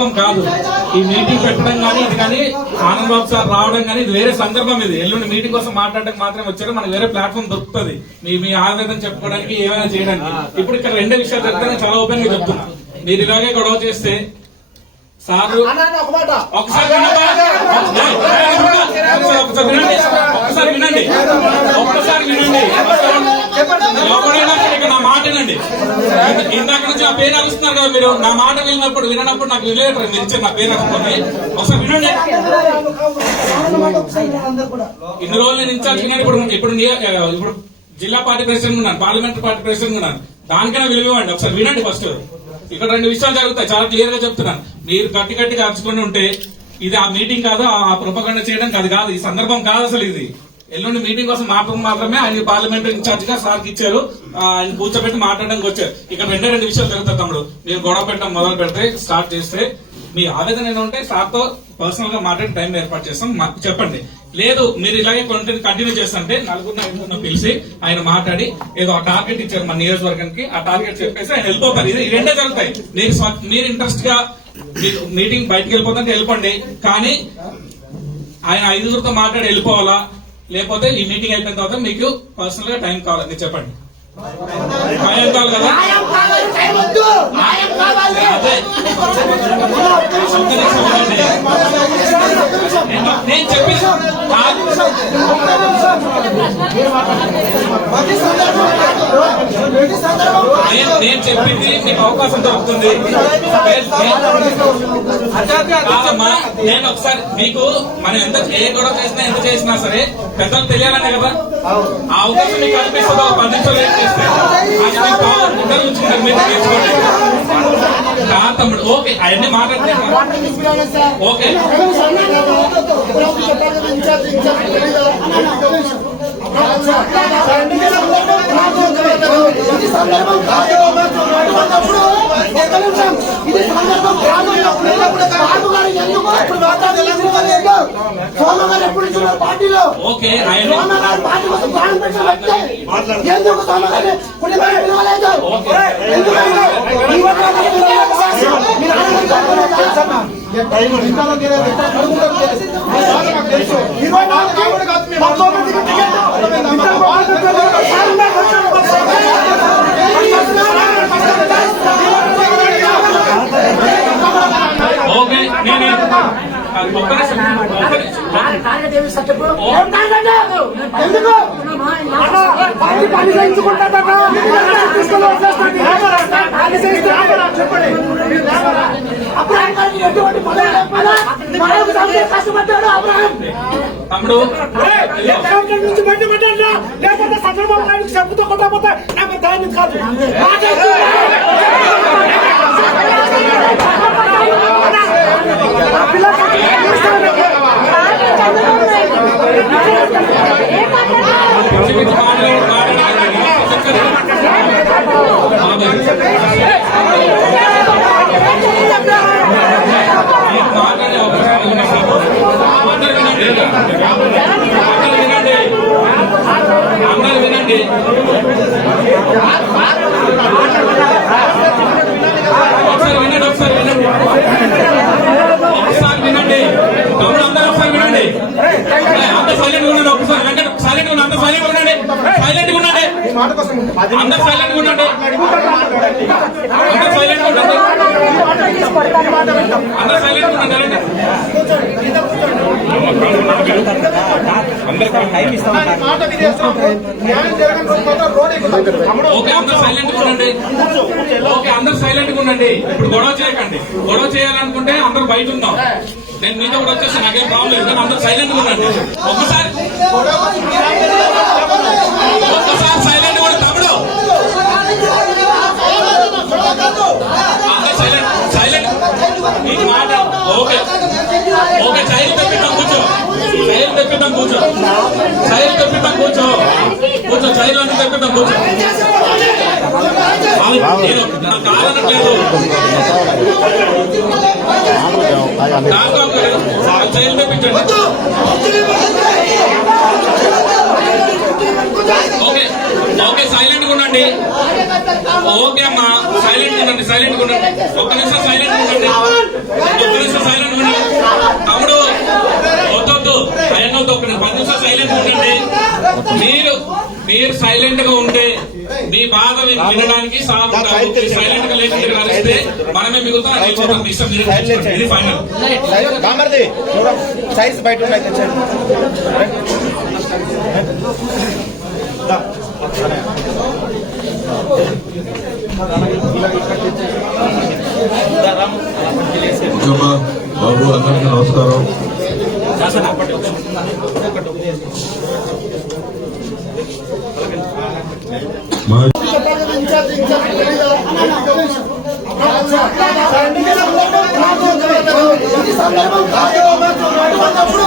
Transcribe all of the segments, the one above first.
సందర్భం కాదు ఈ మీటింగ్ పెట్టడం కానీ ఇది కానీ ఆనంద్ బాబు సార్ రావడం కానీ ఇది వేరే సందర్భం. ఇది ఎల్లుండి మీటింగ్ కోసం మాట్లాడడానికి మాత్రమే వచ్చారు. మనకు వేరే ప్లాట్ఫామ్ దొరుకుతుంది మీ ఆవేదన చెప్పుకోవడానికి ఏమైనా చేయడానికి. ఇప్పుడు ఇక్కడ రెండే విషయాలు చెప్తే చాలా ఓపెన్ గా చెప్తున్నా. మీరు ఇలాగే గొడవ చేస్తే సార్ ఒకసారి వినండి ఎవరైనా నా మాట వినండి. ఇందాక నుంచి నా పేరు అరుస్తున్నారు కదా మీరు. నా మాట వినప్పుడు నాకు రిలేటర్ మీరు ఇచ్చారు నా పేరు అనుకోండి. ఒకసారి వినండి. ఇన్ని రోజులు నేను ఇన్ఛార్జ్ వినండి. ఇప్పుడు జిల్లా పార్టీ ప్రెసిడెంట్ ఉన్నాను, పార్లమెంటరీ పార్టీ ప్రెసిడెంట్ ఉన్నాను. దానికైనా విలువండి. ఒకసారి వినండి. ఫస్ట్ ఇక్కడ రెండు విషయాలు జరుగుతాయి, చాలా క్లియర్ గా చెప్తున్నాను. మీరు గట్టిగా అరుచుకొని ఉంటే ఇది ఆ మీటింగ్ కాదు, ఆ ప్రొపగండా చేయడానికి అది కాదు, ఈ సందర్భం కాదు అసలు. ఇది ఎల్లుండి మీటింగ్ కోసం మాత్రమే ఆయన పార్లమెంట్ ఇన్ఛార్జ్ గా సార్కి ఇచ్చారు. ఆయన కూర్చోబెట్టి మాట్లాడడానికి వచ్చారు. ఇక్కడ రెండు విషయాలు జరుగుతాయి తమ్ముడు. మీరు గొడవ పెట్టడం మొదలు పెడితే స్టార్ట్ చేస్తే మీ ఆవేదన ఏదో ఉంటే సార్తో పర్సనల్ గా మాట్లాడి టైం ఏర్పాటు చేస్తాం, మాకు చెప్పండి. లేదు మీరు ఇలాగే కంటిన్యూ చేస్తుంటే నలుగురిని పిలిచి ఆయన మాట్లాడి ఏదో టార్గెట్ ఇచ్చారు మన నియోజకవర్గానికి, ఆ టార్గెట్ చెప్పేసి ఆయన వెళ్ళిపోతారు. ఇది రెండే జరుగుతాయి. మీరు ఇంట్రెస్ట్ గా మీటింగ్ బయటకు వెళ్ళిపోతుంటే వెళ్ళిపోండి, కానీ ఆయన 5గురితో మాట్లాడి వెళ్ళిపోవాలా, లేకపోతే ఈ మీటింగ్ అయిపోయిన తర్వాత మీకు పర్సనల్ గా టైం కావాలి, మీరు చెప్పండి. టైం కావాలి కదా, నేను చెప్పి నేను చెప్పింది మీకు అవకాశం దొరుకుతుంది. నేను ఒకసారి మీకు మనం ఎంత ఏ గొడవ చేసినా ఎంత చేసినా సరే పెద్దలు తెలియాలనే కదా ఆ అవకాశం మీకు కల్పిస్తుందో 10 నిమిషాలు ఏం చేస్తే నేర్చుకోండి. తమ్ముడు ఓకే అవన్నీ మాట్లాడుతున్నాను. ఓకే పార్టీలో ఓకే పార్టీ కోసం ప్రాణం పెట్టిన వ్యక్తి ఎందుకు సోమగారిని పిలవలేదు? కష్టపడ్డాడు తమ్ముడు నుంచి బయటపడ్డా, లేకపోతే చంద్రబాబు నాయుడు చెప్పుతో కొట్టకపోతే నాకు దాన్ని కాదు. అందరూ వినండి. ఒకసారి వినండి తమ్ముడు, అందరూ ఒకసారి వినండి. అంత సైలెంట్ గా ఉండండి. ఒకసారి సైలెంట్ గా అందరూ సైలెంట్ గా ఉండండి. సైలెంట్ గా ఉండండి. అందరూ సైలెంట్ గా ఉండండి. అందరూ సైలెంట్ గా ఉండండి. అందరూ సైలెంట్ గా ఉండండి. ఓకే అందరూ సైలెంట్ గా ఉండండి. ఓకే అందరూ సైలెంట్ గా ఉండండి. ఇప్పుడు గొడవ చేయకండి. గొడవ చేయాలనుకుంటే అందరూ బయట ఉందాం. నేను మీతో కూడా వచ్చేసి నాకేం ప్రాబ్లం లేదు, కానీ అందరూ సైలెంట్ గా ఉండండి. ఒక్కసారి సైలెంట్ కూడా తమ్ముడు. అందరూ సైలెంట్ మీకు మాట. ఓకే ఓకే చైలు తెప్పిద్దాం కూర్చో. చైలు తెప్పిద్దాం కూర్చో. చైలు తెప్పిద్దాం కూర్చో. చైలు అన్ని తెప్పిద్దాం కూర్చో. కాదనట్లేదు. చైలు తెప్పించండి. ఓకే ఓకే సైలెంట్ గా ఉండండి. ఓకే అమ్మా సైలెంట్ గా ఉండండి. సైలెంట్ గా ఉండండి. ఒక్క నిమిషం సైలెంట్ గా ఉండండి. సైలెంట్ ఉండండి. మీరు సైలెంట్ గా ఉంటే మీ బాధ వినడానికి సైలెంట్ గా లేకుండా కలిస్తే మనమే మిగులుతాం. అది అయిపోతాం. ఇష్టం మీరు చేసుకోండి. ఇది ఫైనల్. కామర్ది సైజ్ బయట ఉన్నాయి తెచ్చండి. బాబు అందరికీ నమస్కారం. ఇది సందర్భం కాదు. అన్నప్పుడు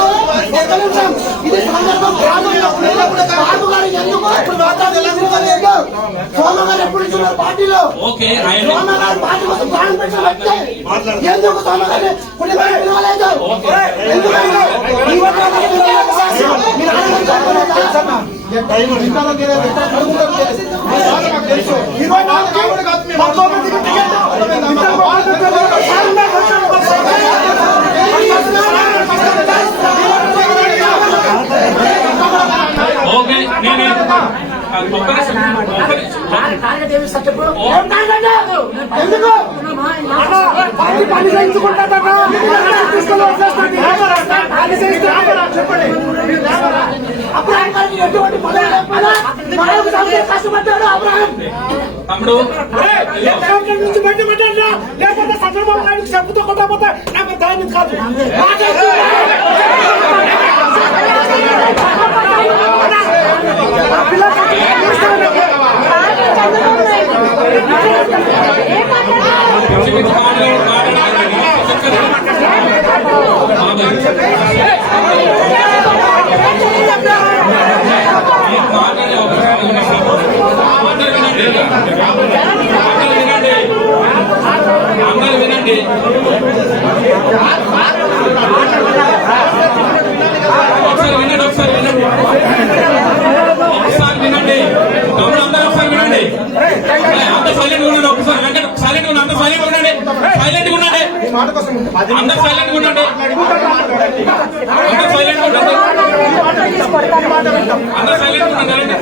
ఒక్క నిమిషం, ఇది సందర్భం కాదు. బాబు గారు ఎందుకు అప్పుడు మాట్లాడలేదు? సోమ గారు ఎప్పుడు ఇచ్చున్నారు పార్టీలో? ఓకే, సోమ గారు పార్టీ కోసం ప్రాణం పెట్టిన వ్యక్తి. ఎందుకు సోమ గారిని కుటుంబాన్ని పిలవలేదు? ఎందుకంటే ఈ వర్గం మీ నాన్నగారు చదువుకోలేదా? ఓకే, నేను ఒక్క నిమిషం. ఎందుకు పార్టీ పని చేయించుకుంటారా? అప్పుడు ఆయనకి ఎటువంటి పదవి లేకపోయినా నాలుగు సంవత్సరాలు కష్టపడ్డాడు అబ్రహాం. తమ్ముడు నుంచి బయటపడ్డా లేకపోతే చంద్రబాబు నాయుడు చెప్పుతో కొట్టకపోతే నాకు ధైర్యం కాదు. అందరూ వినండి. ఒకసారి వినండి. తమ్ముడు అందరూ ఒకసారి వినండి. అందరూ సైలెంట్ ఉండండి. ఒకసారి వెంకట సైలెంట్ ఉండండి. అందరూ సైలెంట్ ఉండండి. సైలెంట్ ఉండండి. అందరూ సైలెంట్ ఉండండి. అందరూ సైలెంట్ ఉండండి. అందరూ సైలెంట్ ఉండండి.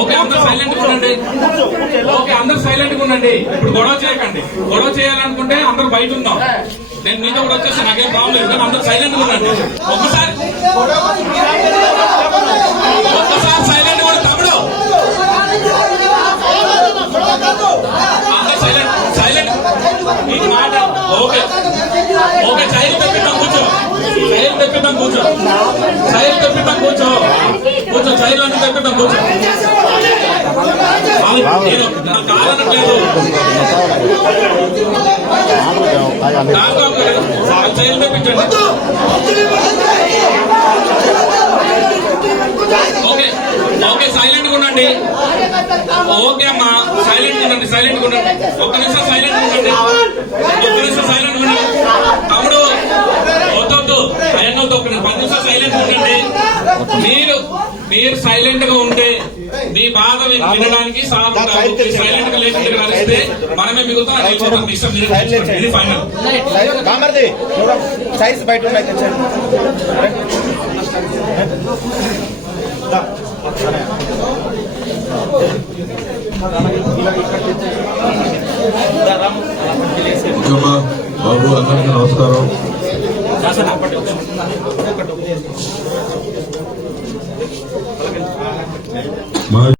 ఓకే, అందరూ సైలెంట్ ఉండండి. ఓకే, అందరూ సైలెంట్ ఉండండి. ఇప్పుడు గొడవ చేయకండి. గొడవ చేయాలనుకుంటే అందరూ బయట ఉందాం. నేను మీతో కూడా వచ్చేసి నాకేం ప్రాబ్లం లేదు, కానీ అందరూ సైలెంట్ ఉండండి. ఒక్కసారి సైలెంట్ కూడా తమ్ముడు. అందరూ సైలెంట్ ఇది మాట. ఓకే ఓకే, చైలు తెప్పిద్దాం. కూర్చో. చైలు తెప్పిద్దాం. కూర్చో. చైలు తెప్పిద్దాం. కూర్చో. చైలు అన్ని తెప్పిద్దాం. కూర్చో. నా కాదనట్లేదు. చైలు తెప్పించండి. ఓకే ఓకే, సైలెంట్ గా ఉండండి. ఓకే అమ్మా, సైలెంట్ ఉండండి. సైలెంట్ ఉండండి. ఒక్క నిమిషం సైలెంట్ ఉండండి. ఒక్క నిమిషం సైలెంట్ ఉండండి. తమ్ముడు వద్దు ఆయన ఒక 10 నిమిషాలు సైలెంట్ ఉండండి. మీరు సైలెంట్ గా ఉంటే మీ బాధ వినడానికి సైలెంట్ గా లేకుండా కలిస్తే మనమే మిగులుతాం. అది అయిపోతాం. ఇష్టం మీరు చేసుకోండి. ఇది ఫైనల్. కామర్ది సైజ్ బయట ఉన్నాయి తెచ్చండి. బాబు అందరికీ నమస్కారం.